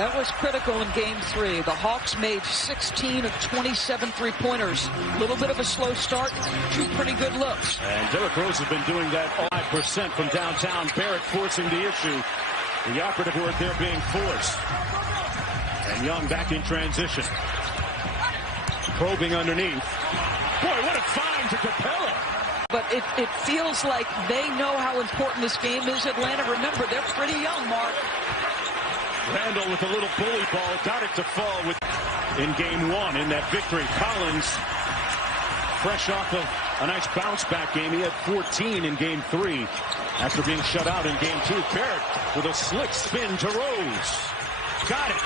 That was critical in game 3. The Hawks made 16 of 27 three-pointers. A little bit of a slow start, 2 pretty good looks. And Derrick Rose has been doing that 5% from downtown. Barrett forcing the issue. The operative word there being force. And Young back in transition. Probing underneath. Boy, what a find to Capella. But it feels like they know how important this game is, Atlanta. Remember, they're pretty young, Mark. Randall with a little bully ball, got it to fall in game 1 in that victory. Collins, fresh off of a nice bounce back game. He had 14 in game 3 after being shut out in game 2. Barrett with a slick spin to Rose. Got it.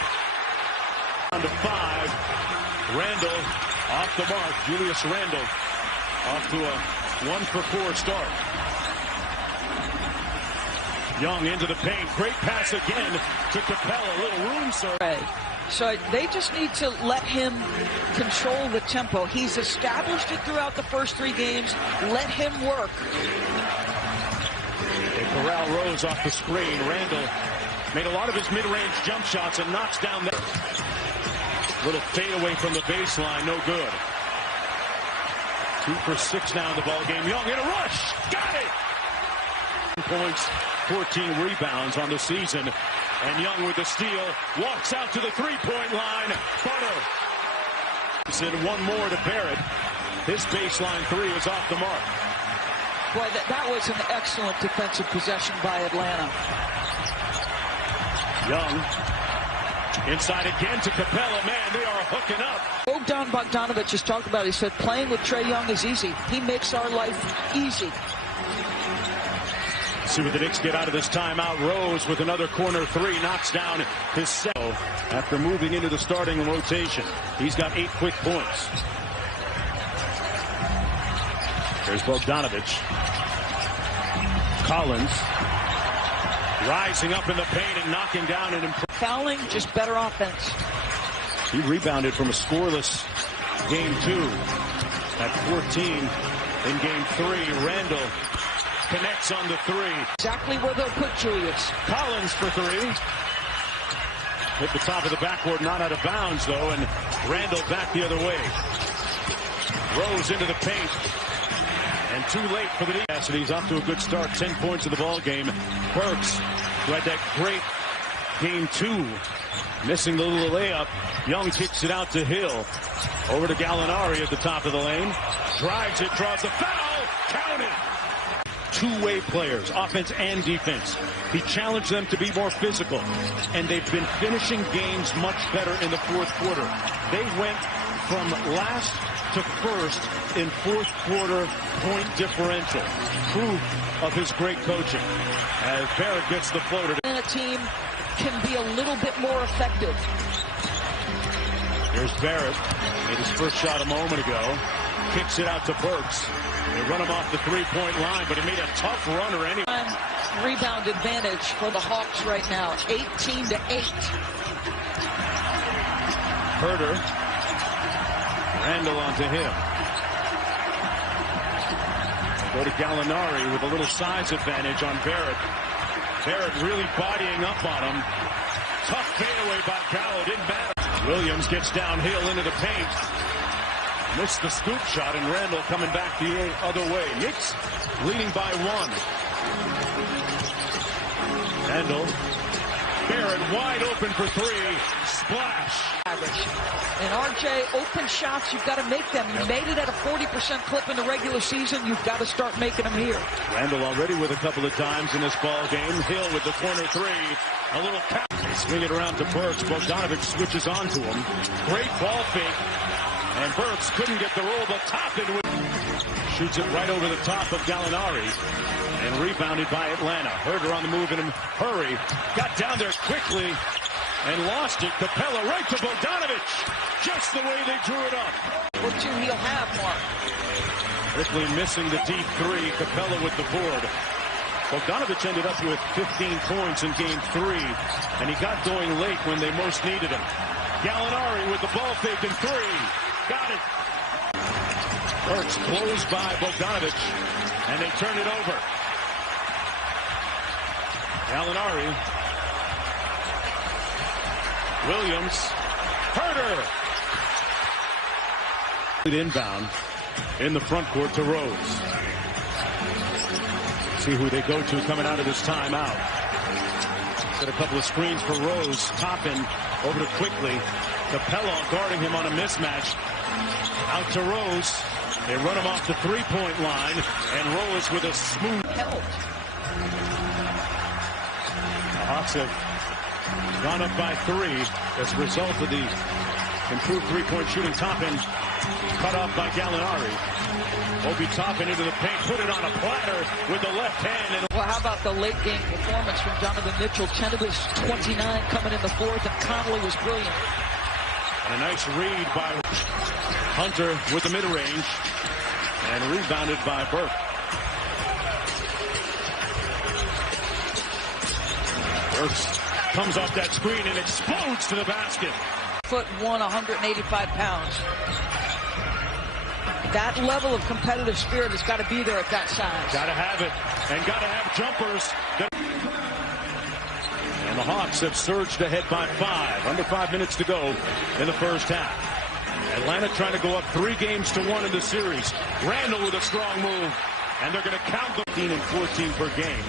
On to 5. Randall off the mark. Julius Randall off to a 1-for-4 start. Young into the paint. Great pass again to Capella. A little room serve. So they just need to let him control the tempo. He's established it throughout the first 3 games. Let him work. They corral Rose off the screen. Randall made a lot of his mid-range jump shots and knocks down that. Little fadeaway from the baseline. No good. 2 for 6 now in the ball game. Young in a rush. Got it. Points, 14 rebounds on the season. And Young with the steal. Walks out to the three-point line. Butter. And one more to Barrett. His baseline 3 is off the mark. Boy, that was an excellent defensive possession by Atlanta. Young inside again to Capella. Man, they are hooking up. Bogdanovich just talked about it. He said playing with Trae Young is easy. He makes our life easy. See what the Knicks get out of this timeout. Rose with another corner 3 knocks down his set after moving into the starting rotation. He's got 8 quick points. There's Bogdanovich. Collins rising up in the paint and knocking down an fouling, just better offense. He rebounded from a scoreless game 2 at 14 in game 3. Randall connects on the 3. Exactly where they'll put Julius. Collins for 3. Hit the top of the backboard, not out of bounds though, and Randall back the other way. Rose into the paint. And too late for the Knicks. He's off to a good start. 10 points in the ball game. Burks, who had that great game 2, missing the little layup. Young kicks it out to Hill. Over to Gallinari at the top of the lane. Drives it, draws the foul. Counted. Two-way players, offense and defense. He challenged them to be more physical, and they've been finishing games much better in the fourth quarter. They went from last to first in fourth quarter point differential. Proof of his great coaching. As Barrett gets the floater. And a team can be a little bit more effective. Here's Barrett. Made his first shot a moment ago. Kicks it out to Burks. They run him off the three-point line, but he made a tough runner anyway. Rebound advantage for the Hawks right now, 18-8. Herter. Randall onto him. Go to Gallinari with a little size advantage on Barrett. Barrett really bodying up on him. Tough fadeaway by Gallo, didn't matter. Williams gets downhill into the paint. Missed the scoop shot, and Randall coming back the other way. Knicks leading by 1. Randall. Barrett wide open for 3. Splash. Average. And RJ, open shots, you've got to make them. You made it at a 40% clip in the regular season. You've got to start making them here. Randall already with a couple of times in this ball game. Hill with the corner 3. A little tap. Swing it around to Burks. Bogdanovich switches on to him. Great ball fake. And Burks couldn't get the roll, but top it. Shoots it right over the top of Gallinari. And rebounded by Atlanta. Herter on the move in a hurry. Got down there quickly and lost it. Capella right to Bogdanovich. Just the way they drew it up. Or 2 he'll have, Mark. Quickly missing the deep 3. Capella with the board. Bogdanovich ended up with 15 points in game 3. And he got going late when they most needed him. Gallinari with the ball fake in 3. Got it. Burks closed by Bogdanovich, and they turn it over. Gallinari Williams. Herder. Inbound in the front court to Rose. See who they go to coming out of this timeout. Set a couple of screens for Rose. Toppin over to Quickly. Capella guarding him on a mismatch. Out to Rose. They run him off the three-point line, and Rose with a smooth Help. The Hawks have gone up by 3 as a result of the improved three-point shooting. Toppin cut off by Gallinari. Obi Toppin into the paint, put it on a platter with the left hand. And well, how about the late game performance from Donovan Mitchell? 10 of his 29 coming in the fourth, and Conley was brilliant. And a nice read by Hunter with the mid-range, and rebounded by Burke. Burks comes off that screen and explodes to the basket. 6'1", 185 pounds. That level of competitive spirit has got to be there at that size. Got to have it, and got to have jumpers. And the Hawks have surged ahead by 5. Under 5 minutes to go in the first half. Atlanta trying to go up 3 games to 1 in the series. Randall with a strong move, and they're going to count the 15 and 14 per game.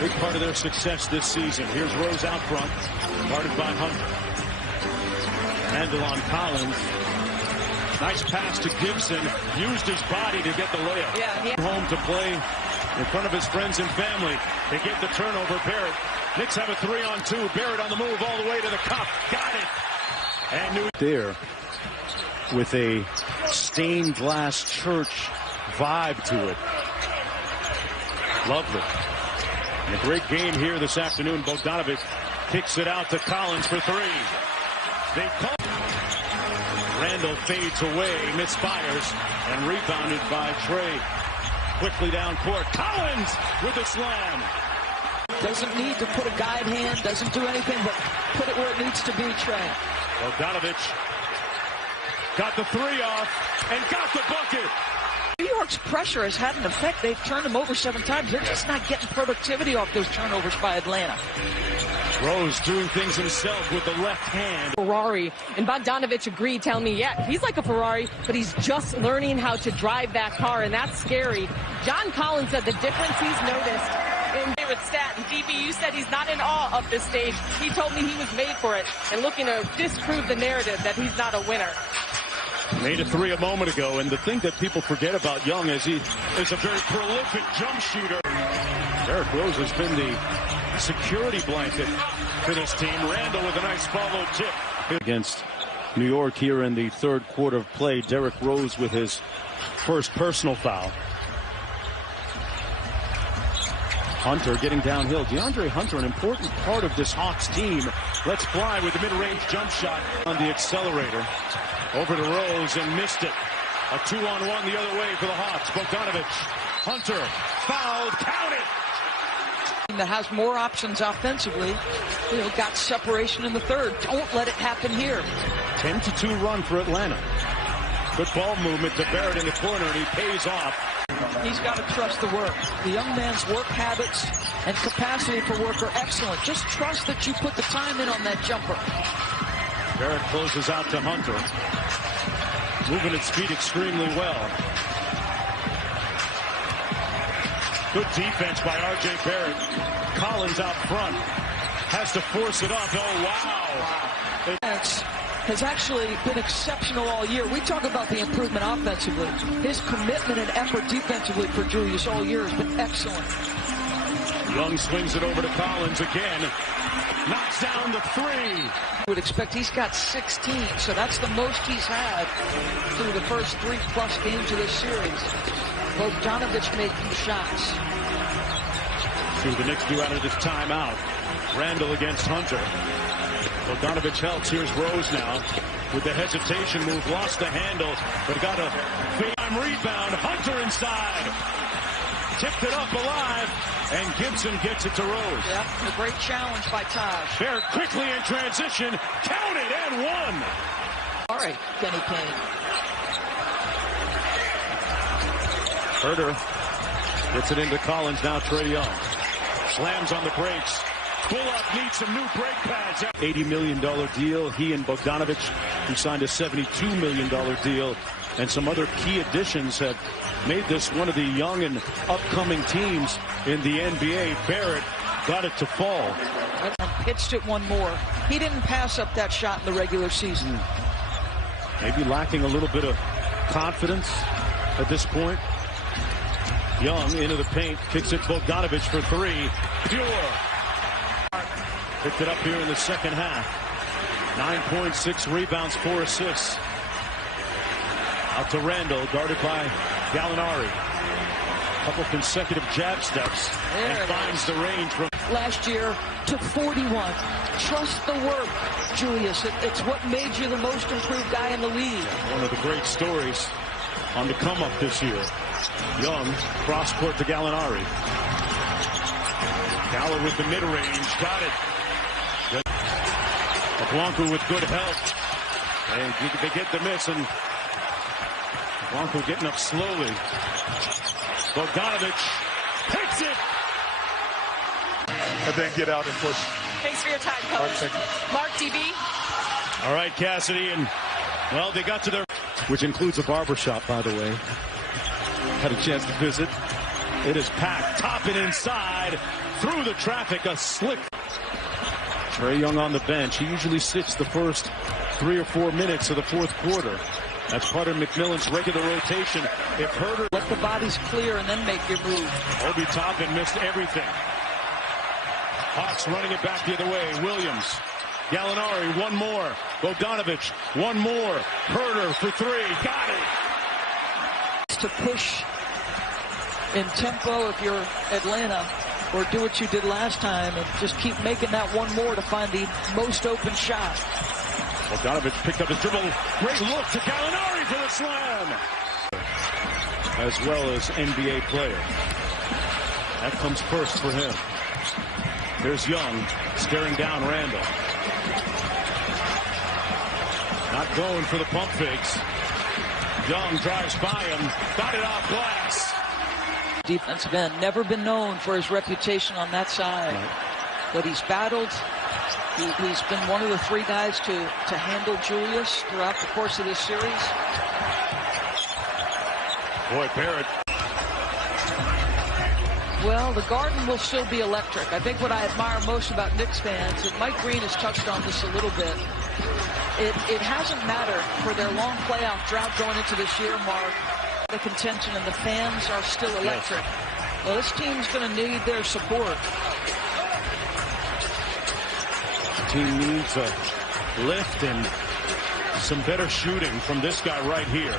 Big part of their success this season. Here's Rose out front, guarded by Hunter. Randall on Collins. Nice pass to Gibson. Used his body to get the layup. Yeah. Home to play in front of his friends and family. They get the turnover. Barrett. Knicks have a 3-on-2. Barrett on the move all the way to the cup. Got it. And New there with a stained glass church vibe to it. Lovely. And a great game here this afternoon. Bogdanovic kicks it out to Collins for 3. They call. Randall fades away, misfires, and rebounded by Trey. Quickly down court. Collins with the slam. Doesn't need to put a guide hand, doesn't do anything but put it where it needs to be, Trey. Bogdanovic got the 3 off and got the bucket. New York's pressure has had an effect. They've turned them over 7 times. They're just not getting productivity off those turnovers by Atlanta. Rose doing things himself with the left hand. Ferrari, and Bogdanovic agreed, telling me, yeah, he's like a Ferrari, but he's just learning how to drive that car, and that's scary. John Collins said the difference he's noticed in favorite stat, and DB, you said he's not in awe of this stage. He told me he was made for it, and looking to disprove the narrative that he's not a winner. Made a 3 a moment ago, and the thing that people forget about Young is he is a very prolific jump shooter. Derrick Rose has been the security blanket for this team. Randall with a nice follow tip. Against New York here in the third quarter of play. Derrick Rose with his first personal foul. Hunter getting downhill. DeAndre Hunter, an important part of this Hawks team. Let's fly with the mid-range jump shot on the accelerator. Over to Rose and missed it. A 2-on-1 the other way for the Hawks. Bogdanovic. Hunter fouled. Count it. That has more options offensively, got separation in the third. Don't let it happen here. 10-2 run for Atlanta. Good ball movement to Barrett in the corner, and he pays off. He's got to trust the work. The young man's work habits and capacity for work are excellent. Just trust that you put the time in on that jumper. Barrett closes out to Hunter. Moving at speed extremely well. Good defense by R.J. Barrett. Collins out front. Has to force it up. Oh, wow. Defense has actually been exceptional all year. We talk about the improvement offensively. His commitment and effort defensively for Julius all year has been excellent. Young swings it over to Collins again. Knocks down the 3. I would expect he's got 16, so that's the most he's had through the first 3+ games of this series. Bogdanovic making shots. See what the Knicks do out of this timeout. Randall against Hunter. Bogdanovic helps. Here's Rose now with the hesitation move. Lost the handle, but got a big-time rebound. Hunter inside. Tipped it up alive, and Gibson gets it to Rose. Yeah, a great challenge by Taj. Barrett quickly in transition. Count it, and 1. All right, Kenny Payne. Herder gets it into Collins. Now Trey Young slams on the brakes. Bullock needs some new brake pads. $80 million deal. He and Bogdanovic, who signed a $72 million deal, and some other key additions have made this one of the young and upcoming teams in the NBA. Barrett got it to fall. And pitched it one more. He didn't pass up that shot in the regular season. Maybe lacking a little bit of confidence at this point. Young into the paint, kicks it Bogdanovic for three. Pure. Picked it up here in the second half. 9.6 rebounds, 4 assists. Out to Randall, guarded by Gallinari. Couple consecutive jab steps and finds the range from last year to 41. Trust the work, Julius. It's what made you the most improved guy in the league. One of the great stories on the come up this year. Young, cross court to Gallinari. Galler with the mid-range, got it. Blanco with good help. And they get the miss, and Blanco getting up slowly. Bogdanovic takes it. And then get out and push. Thanks for your time, Coach. Mark, DB. All right, Cassidy, and, well, they got to their... Which includes a barbershop, by the way. Had a chance to visit. It is packed, top and inside, through the traffic, a slick. Trae Young on the bench. He usually sits the first 3 or 4 minutes of the fourth quarter. That's part of McMillan's regular rotation. If Herter... Let the bodies clear and then make your move. Obi Toppin missed everything. Hawks running it back the other way. Williams. Gallinari, one more. Bogdanovic, one more. Herter for three. Got it. To push in tempo if you're Atlanta, or do what you did last time and just keep making that one more to find the most open shot. Bogdanovic picked up his dribble. Great look to Gallinari for the slam. As well as NBA player. That comes first for him. There's Young staring down Randall. Not going for the pump fakes. Young drives by him. Got it off glass. Defensive end, never been known for his reputation on that side. Right. But he's battled. He's been one of the 3 guys to handle Julius throughout the course of this series. Boy, Barrett. Well, the Garden will still be electric. I think what I admire most about Knicks fans, and Mike Green has touched on this a little bit, it hasn't mattered for their long playoff drought going into this year, Mark. The contention and the fans are still electric. Yes. Well, this team's going to need their support. The team needs a lift and some better shooting from this guy right here.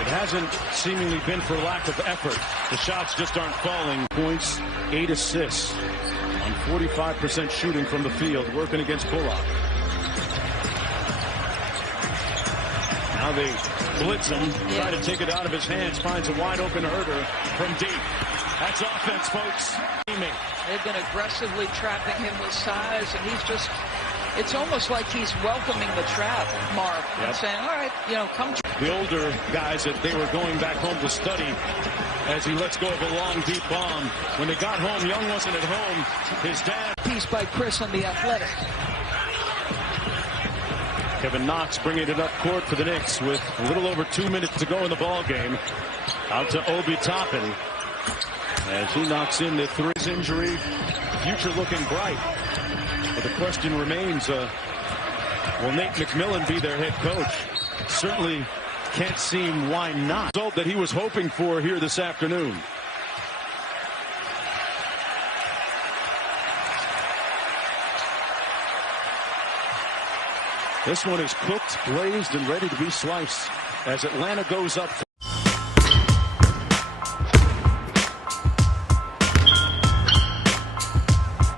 It hasn't seemingly been for lack of effort. The shots just aren't falling. Points, 8 assists on 45% shooting from the field, working against Bullock. Now they blitz him, try to take it out of his hands, finds a wide open Herter from deep. That's offense, folks. They've been aggressively trapping him with size, and he's just, it's almost like he's welcoming the trap, Mark, and saying, all right, you know, come. The older guys that they were going back home to study as he lets go of a long, deep bomb. When they got home, Young wasn't at home. His dad. Piece by Chris on the Athletic. Kevin Knox bringing it up court for the Knicks with a little over 2 minutes to go in the ball game. Out to Obi Toppin as he knocks in the 3. Injury, future looking bright. But the question remains, will Nate McMillan be their head coach? Certainly can't seem why not. Result that he was hoping for here this afternoon. This one is cooked, glazed, and ready to be sliced as Atlanta goes up.